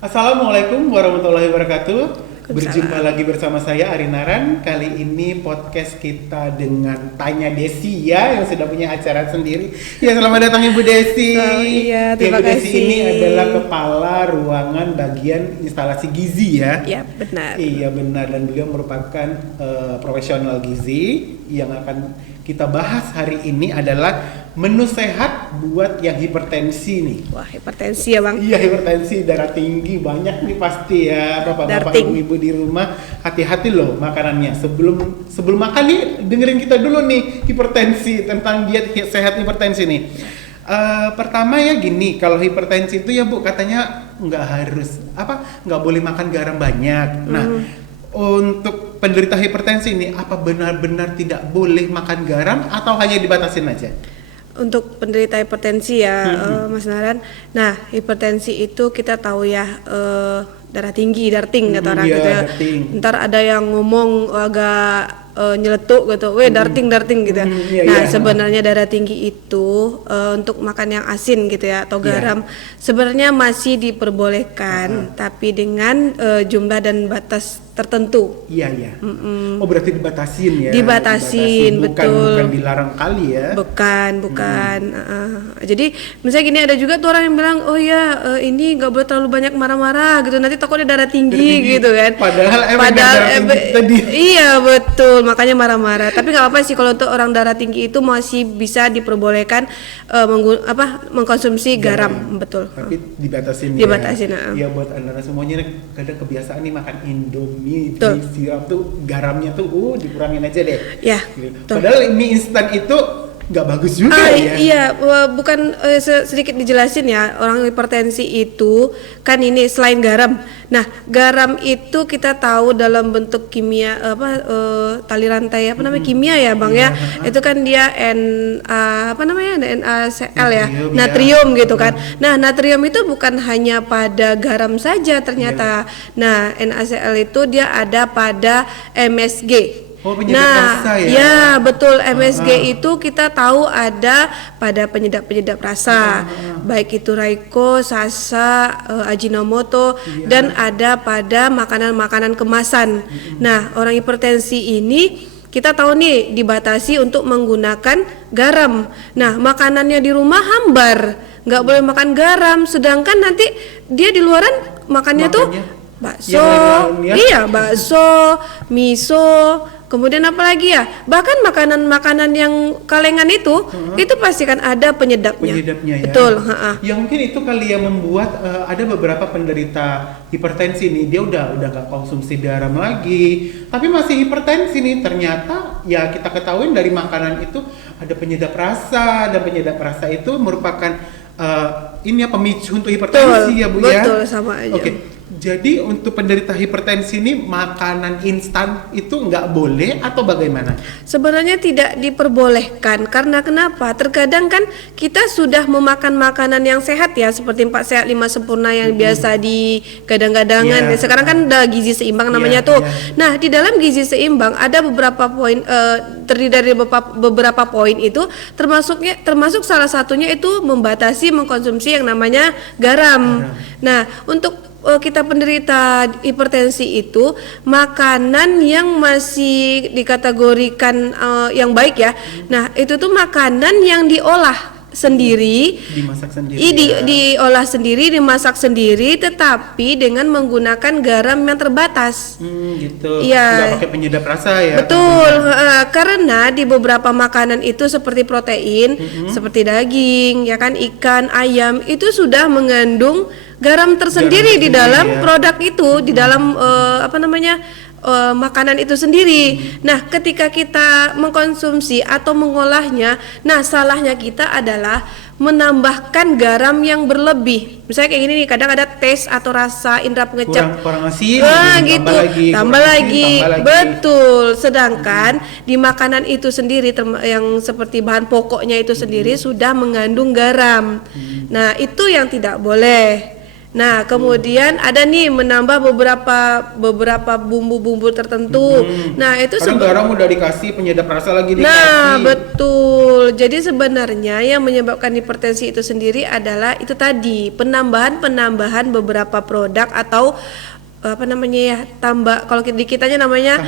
Assalamualaikum warahmatullahi wabarakatuh. Berjumpa lagi bersama saya Arinaran. Kali ini podcast kita dengan Tanya Desi ya, yang sudah punya acara sendiri. Ya, selamat datang Ibu Desi. Iya, terima Ibu Desi kasih. ini adalah kepala ruangan bagian instalasi gizi ya. Iya, benar. Iya benar, dan beliau merupakan profesional gizi. Yang akan kita bahas hari ini adalah menu sehat buat yang hipertensi nih. Wah, hipertensi ya Bang. Iya, hipertensi, darah tinggi banyak nih pasti ya bapak-bapak, Darting. ibu-ibu di rumah. Hati-hati loh makanannya. Sebelum makan nih, dengerin kita dulu nih hipertensi, tentang diet sehat hipertensi nih. Pertama ya gini, kalau hipertensi itu ya Bu, katanya nggak boleh makan garam banyak. Nah, untuk penderita hipertensi ini apa benar-benar tidak boleh makan garam atau hanya dibatasin aja? Untuk penderita hipertensi ya, Mas Naran. Nah, hipertensi itu kita tahu ya, darah tinggi, darting kata orang iya, gitu ya. darting. Ntar ada yang ngomong agak nyeletuk gitu, darting gitu ya. Iya, Nah, iya. sebenarnya darah tinggi itu untuk makan yang asin gitu ya atau Iya. garam sebenarnya masih diperbolehkan, tapi dengan jumlah dan batas tertentu. Iya. Oh, berarti dibatasin ya? Dibatasin, betul. Bukan dilarang kali ya? Bukan. Jadi misalnya gini, ada juga tuh orang yang bilang, oh ya ini nggak boleh terlalu banyak marah-marah gitu, nanti takutnya darah tinggi gitu kan. Padahal darah tinggi tadi. Iya betul, makanya marah-marah. Tapi nggak apa sih kalau untuk orang darah tinggi itu masih bisa diperbolehkan mengkonsumsi garam, betul. Tapi dibatasin Dibatasin, ya. Iya, buat anda semuanya kadang kebiasaan nih makan Indomie, Betul. sirup tuh garamnya tuh dikurangin aja deh. Ya, Gitu. betul. Padahal mie instan itu nggak bagus juga ya. Iya, bukan sedikit dijelasin ya, orang hipertensi itu kan ini selain garam. Nah, garam itu kita tahu dalam bentuk kimia tali rantai kimia ya, Bang ya. Itu kan dia NaCl ya, Natrium, natrium ya. gitu kan. Nah, natrium itu bukan hanya pada garam saja ternyata. Nah, NaCl itu dia ada pada MSG. Oh, penyedap rasa ya? Ya betul, MSG itu kita tahu ada pada penyedap rasa, baik itu Raiko, Sasa, Ajinomoto, dan ada pada makanan-makanan kemasan. Nah, orang hipertensi ini kita tahu nih dibatasi untuk menggunakan garam. Nah, makanannya di rumah hambar, nggak boleh makan garam, sedangkan nanti dia di luaran makannya tuh bakso, ya? iya bakso, miso. Kemudian apa lagi ya? Bahkan makanan-makanan yang kalengan itu pasti kan ada penyedapnya. Penyedapnya ya. Betul. Ya mungkin itu kali yang membuat ada beberapa penderita hipertensi nih, dia udah nggak konsumsi garam lagi, tapi masih hipertensi nih. Ternyata ya kita ketahui dari makanan itu ada penyedap rasa, dan penyedap rasa itu merupakan pemicu untuk hipertensi. Betul, ya Bu ya. Betul, sama aja. Oke. Jadi untuk penderita hipertensi ini makanan instan itu nggak boleh atau bagaimana? Sebenarnya tidak diperbolehkan, karena kenapa? Terkadang kan kita sudah memakan makanan yang sehat ya, seperti 4 sehat 5 sempurna yang biasa digadang-gadangan. Yeah. Sekarang kan udah gizi seimbang namanya tuh. Nah, di dalam gizi seimbang ada beberapa poin, terdiri dari beberapa poin itu, termasuk salah satunya itu membatasi mengkonsumsi yang namanya garam. Nah, untuk kita penderita hipertensi itu makanan yang masih dikategorikan yang baik ya. Nah, itu tuh makanan yang diolah sendiri, dimasak sendiri. Diolah sendiri, dimasak sendiri, tetapi dengan menggunakan garam yang terbatas. Gitu. Iya. Nggak pakai penyedap rasa ya. Betul, karena di beberapa makanan itu seperti protein, seperti daging, ya kan, ikan, ayam itu sudah mengandung garam tersendiri di dalam produk itu, di dalam makanan itu sendiri. Nah, ketika kita mengkonsumsi atau mengolahnya, nah salahnya kita adalah menambahkan garam yang berlebih. Misalnya kayak gini nih, kadang ada tes atau rasa indera pengecap kurang asin, tambah lagi. Betul. Sedangkan di makanan itu sendiri yang seperti bahan pokoknya itu sendiri sudah mengandung garam. Nah, itu yang tidak boleh. Nah, kemudian ada nih menambah beberapa bumbu-bumbu tertentu. Nah, itu Karena garam udah dikasih, penyedap rasa lagi dikasih. Nah, betul. Jadi sebenarnya yang menyebabkan hipertensi itu sendiri adalah itu tadi, penambahan beberapa produk atau apa namanya ya, kalau di kitanya namanya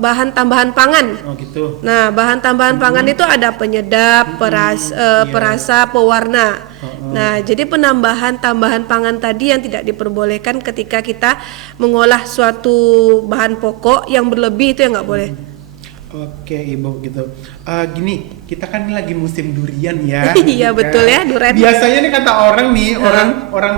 bahan tambahan pangan. Oh gitu. Nah, bahan tambahan pangan itu ada penyedap, perasa, pewarna. Nah, jadi tambahan pangan tadi yang tidak diperbolehkan ketika kita mengolah suatu bahan pokok yang berlebih itu yang nggak boleh. Oke, Ibu gitu. Gini, kita kan ini lagi musim durian ya. Iya betul ya, durian. Biasanya nih kata orang nih,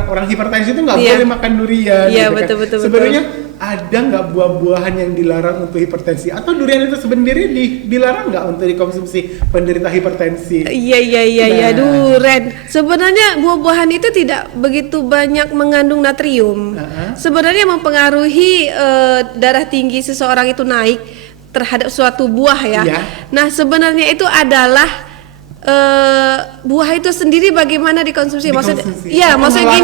orang hipertensi itu nggak boleh makan durian. Iya gitu betul. Sebenarnya ada nggak buah-buahan yang dilarang untuk hipertensi? Atau durian itu sebenarnya dilarang nggak untuk dikonsumsi penderita hipertensi? Iya, durian. Sebenarnya buah-buahan itu tidak begitu banyak mengandung natrium. Sebenarnya mempengaruhi darah tinggi seseorang itu naik terhadap suatu buah ya. Nah, sebenarnya itu adalah buah itu sendiri bagaimana dikonsumsi. Maksudnya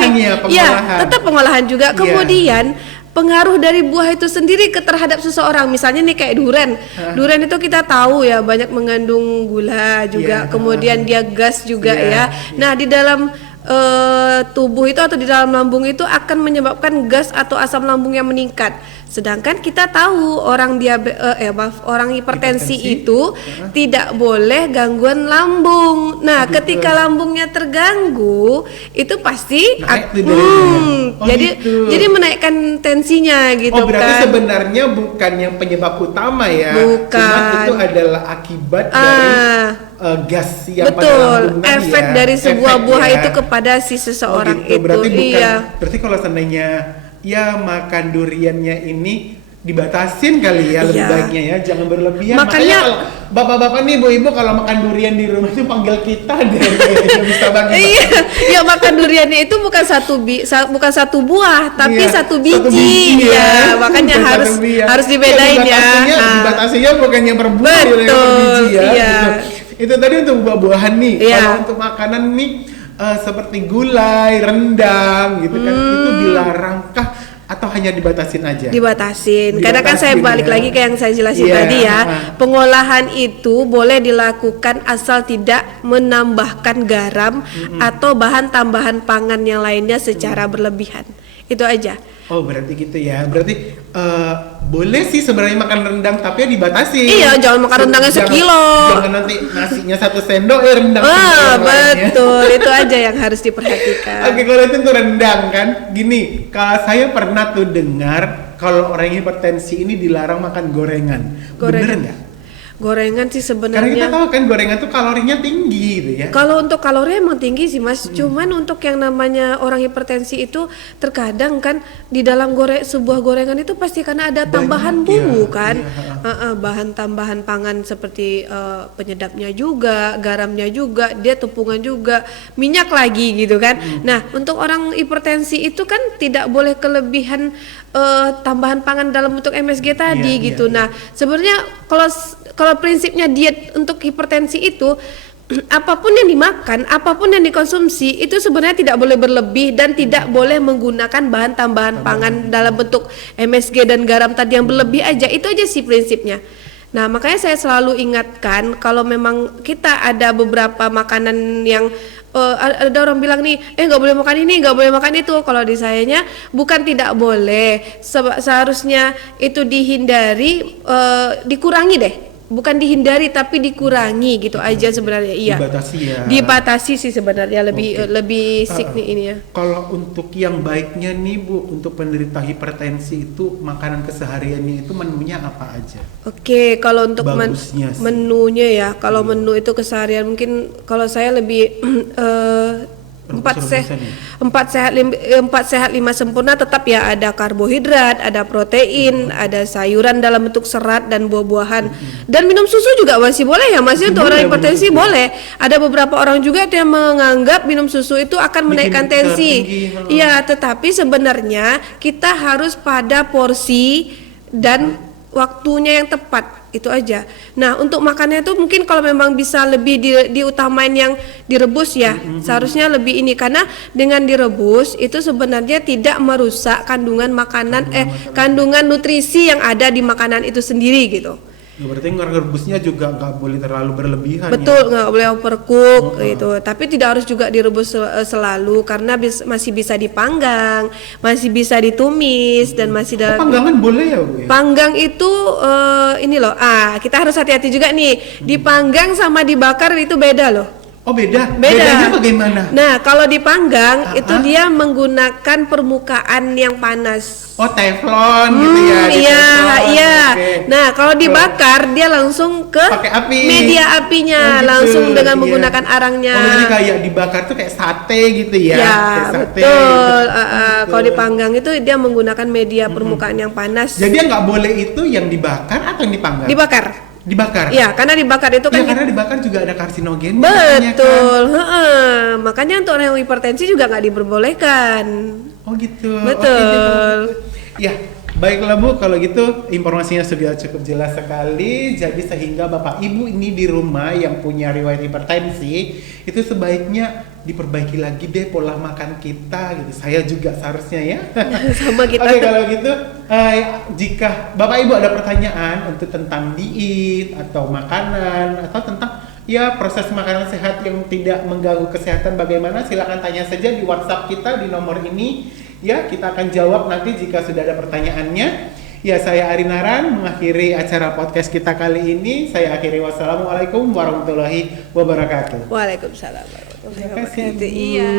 gini. Ya, tetap pengolahan juga. Kemudian pengaruh dari buah itu sendiri terhadap seseorang. Misalnya nih kayak durian. Durian itu kita tahu ya banyak mengandung gula juga. Kemudian dia gas juga ya. Nah, di dalam tubuh itu atau di dalam lambung itu akan menyebabkan gas atau asam lambung yang meningkat. Sedangkan kita tahu orang hipertensi itu tidak boleh gangguan lambung. Nah, ketika lambungnya terganggu, itu pasti jadi menaikkan tensinya gitu kan. Berarti sebenarnya bukan yang penyebab utama ya. Bukan. Cuma itu adalah akibat dari gas yang pada lambung tadi efek ya. dari sebuah buah itu kepada si seseorang itu. Berarti kalau seandainya ya makan duriannya ini dibatasin kali ya, lebih baiknya ya, jangan berlebihan. Makanya kalau bapak-bapak nih, ibu-ibu kalau makan durian di rumah itu panggil kita deh, bisa banget. Iya, makan duriannya itu bukan satu buah, tapi satu biji ya. Makanya harus dibedain ya. Dibatasinya bukan yang per buah, yang per biji ya. Gitu. Itu tadi untuk buah-buahan nih. Kalau untuk makanan nih seperti gulai, rendang gitu kan, itu dilarangkah atau hanya dibatasin aja? Dibatasin. Karena kan saya balik lagi ke yang saya jelasin tadi ya. Pengolahan itu boleh dilakukan asal tidak menambahkan garam atau bahan tambahan pangan yang lainnya secara berlebihan. Itu aja. Oh, berarti gitu ya. Berarti boleh sih sebenarnya makan rendang, tapi ya dibatasi. Iya, jangan makan rendangnya sekilo. Jangan nanti nasinya 1 sendok rendang. Betul. Itu aja yang harus diperhatikan. Oke, kalau itu untuk rendang kan, gini, saya pernah tuh dengar kalau orang hipertensi ini dilarang makan gorengan. Bener nggak? Gorengan sih sebenarnya. Karena kita tahu kan gorengan tuh kalorinya tinggi gitu ya. Kalau untuk kalori emang tinggi sih Mas. Cuman untuk yang namanya orang hipertensi itu terkadang kan di dalam sebuah gorengan itu pasti karena ada tambahan bumbu kan. Bahan tambahan pangan seperti penyedapnya juga, garamnya juga, dia tepungan juga, minyak lagi gitu kan. Nah, untuk orang hipertensi itu kan tidak boleh kelebihan tambahan pangan dalam bentuk MSG tadi gitu. Nah, sebenarnya kalau prinsipnya diet untuk hipertensi itu apapun yang dimakan, apapun yang dikonsumsi itu sebenarnya tidak boleh berlebih dan tidak boleh menggunakan bahan tambahan pangan dalam bentuk MSG dan garam tadi yang berlebih aja. Itu aja sih prinsipnya. Nah, makanya saya selalu ingatkan kalau memang kita ada beberapa makanan yang ada orang bilang nih, nggak boleh makan ini, nggak boleh makan itu. Kalau di sayanya bukan tidak boleh, seharusnya itu dihindari, dikurangi deh. Bukan dihindari tapi dikurangi gitu aja sebenarnya. Iya. Dibatasi ya. Dibatasi sih sebenarnya lebih sikni ini ya. Kalau untuk yang baiknya nih Bu, untuk penderita hipertensi itu makanan kesehariannya itu menunya apa aja? Oke, kalau untuk menunya ya, kalau menu itu keseharian mungkin kalau saya lebih 4 sehat 5 sempurna, tetap ya ada karbohidrat, ada protein, ada sayuran dalam bentuk serat dan buah-buahan. Dan minum susu juga masih boleh ya, masih untuk orang hipertensi boleh. Ada beberapa orang juga yang menganggap minum susu itu akan menaikkan tensi. Iya, tetapi sebenarnya kita harus pada porsi dan waktunya yang tepat. itu aja. Nah, untuk makannya itu mungkin kalau memang bisa lebih diutamain yang direbus ya, seharusnya lebih ini, karena dengan direbus itu sebenarnya tidak merusak kandungan makanan, kandungan nutrisi yang ada di makanan itu sendiri gitu. Ya, berarti ngerebusnya juga nggak boleh terlalu berlebihan. Betul, nggak boleh overcook gitu. Tapi tidak harus juga direbus selalu, karena masih bisa dipanggang, masih bisa ditumis dan masih panggangan boleh ya, Bu? Panggang itu ini loh. Kita harus hati-hati juga nih. Dipanggang sama dibakar itu beda loh. Oh beda. Beda. Bedanya bagaimana? Nah, kalau dipanggang itu dia menggunakan permukaan yang panas. Oh, teflon gitu ya. Iya, iya. Okay. Nah, kalau dibakar dia langsung ke pakai api. Media apinya, gitu. langsung dengan menggunakan arangnya. Oh, jadi kayak dibakar tuh kayak sate gitu ya. Ya, sate, betul. Kalau dipanggang itu dia menggunakan media permukaan yang panas. Jadi yang nggak boleh itu yang dibakar atau yang dipanggang? Dibakar. Iya, karena dibakar itu kan. Ya, karena dibakar juga ada karsinogen. Betul. Kan? Makanya untuk orang yang hipertensi juga nggak diperbolehkan. Oh gitu. Betul. Ya, baiklah Bu, kalau gitu informasinya sudah cukup jelas sekali. Jadi sehingga Bapak Ibu ini di rumah yang punya riwayat hipertensi itu sebaiknya diperbaiki lagi deh pola makan kita gitu. Saya juga seharusnya ya. Sama kita. Oke, kalau gitu jika Bapak Ibu ada pertanyaan untuk tentang diet atau makanan atau tentang ya proses makanan sehat yang tidak mengganggu kesehatan bagaimana, silakan tanya saja di WhatsApp kita di nomor ini. Ya, kita akan jawab nanti jika sudah ada pertanyaannya. Ya, saya Arinaran mengakhiri acara podcast kita kali ini. Saya akhiri, wassalamualaikum warahmatullahi wabarakatuh. Waalaikumsalam warahmatullahi Terima kasih, wabarakatuh. Ibu. Iya.